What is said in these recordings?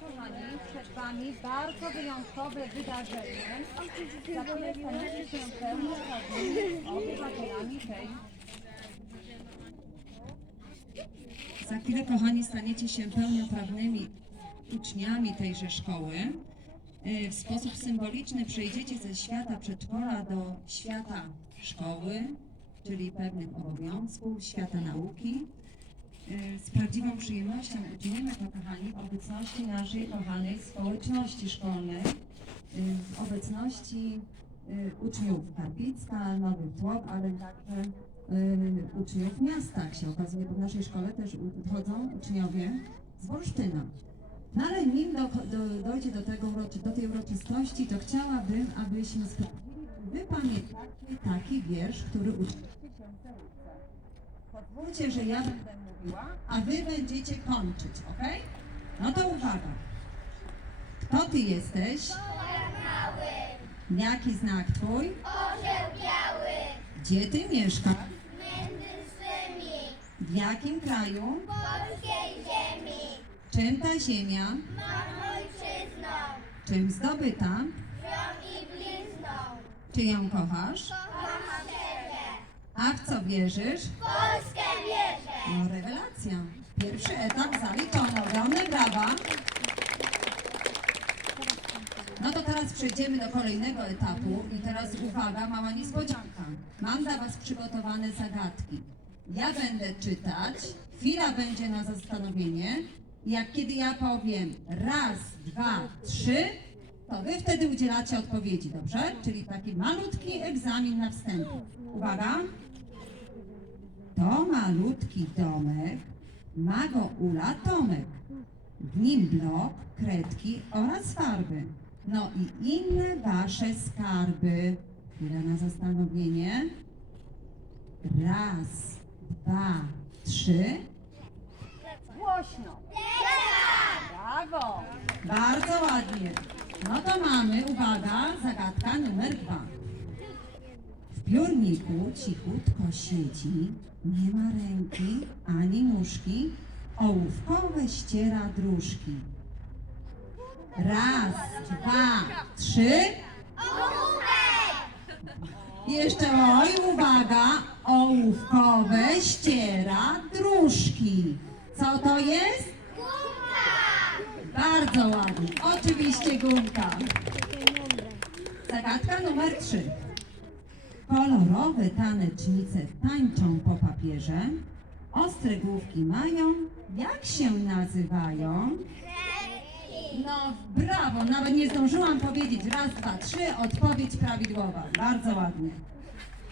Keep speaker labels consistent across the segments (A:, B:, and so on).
A: Kochani, przed Wami bardzo wyjątkowe wydarzenie, za które się obywatelami tej
B: Za chwilę, kochani, staniecie się pełnoprawnymi uczniami tejże szkoły. Y, W sposób symboliczny przejdziecie ze świata przedszkola do świata szkoły, czyli pewnych obowiązków, świata nauki. Y, Z prawdziwą przyjemnością uczynimy to, kochani, w obecności naszej kochanej społeczności szkolnej, y, w obecności uczniów Karpicka, Nowych Tłok, ale także uczniów miasta. Jak się okazuje, bo w naszej szkole też chodzą uczniowie z Wolsztyna. No ale nim do, do, dojdzie do, tego, do tej uroczystości, to chciałabym, abyśmy sprawdzili, wy pamiętacie taki wiersz, który uczyliście się w. Pozwólcie, że ja będę mówiła, a wy będziecie kończyć, ok? No to uwaga. Kto ty jesteś? Jaki znak twój?
C: Orzeł biały,
B: Gdzie ty mieszkasz?
C: między swymi,
B: W jakim kraju?
C: polskiej ziemi,
B: Czym ta ziemia?
C: mą ojczyzną,
B: Czym zdobyta?
C: krwią i blizną.
B: Czy ją kochasz?
C: Kocham Ciebie,
B: A w co wierzysz?
C: w Polskę wierzę.
B: No rewelacja. Pierwszy etap zaliczony. Ogromne brawa. No to teraz przejdziemy do kolejnego etapu i teraz uwaga, mała niespodzianka. Mam dla Was przygotowane zagadki. Ja będę czytać, chwila będzie na zastanowienie. Jak kiedy ja powiem raz, dwa, trzy, to Wy wtedy udzielacie odpowiedzi, dobrze? Czyli taki malutki egzamin na wstępie. Uwaga. To malutki domek, ma go Ula Tomek. W nim blok, kredki oraz farby. No i inne wasze skarby. Chwila na zastanowienie. Raz, dwa, trzy.
A: Głośno.
B: Bardzo ładnie. No to mamy, uwaga, zagadka numer dwa. W piórniku cichutko siedzi, nie ma ręki ani nóżki, ołówkowe ściera dróżki. Raz, dwa, trzy. Jeszcze oj, uwaga, ołówkowe ściera dróżki. Co to jest? Bardzo ładnie. Oczywiście gumka. Zagadka numer trzy. Kolorowe tanecznice tańczą po papierze. Ostre główki mają. Jak się nazywają? No brawo, nawet nie zdążyłam powiedzieć. Raz, dwa, trzy. Odpowiedź prawidłowa. Bardzo ładnie.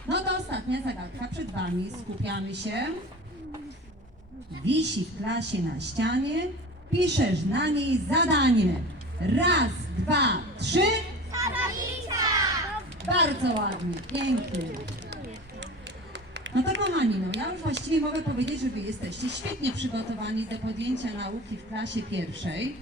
B: No to ostatnia zagadka przed Wami. Skupiamy się. Wisi w klasie na ścianie, piszesz na niej zadanie. Raz, dwa, trzy.
C: Tablica!
B: Bardzo ładnie, pięknie. No to kochani, no ja już właściwie mogę powiedzieć, że Wy jesteście świetnie przygotowani do podjęcia nauki w klasie pierwszej.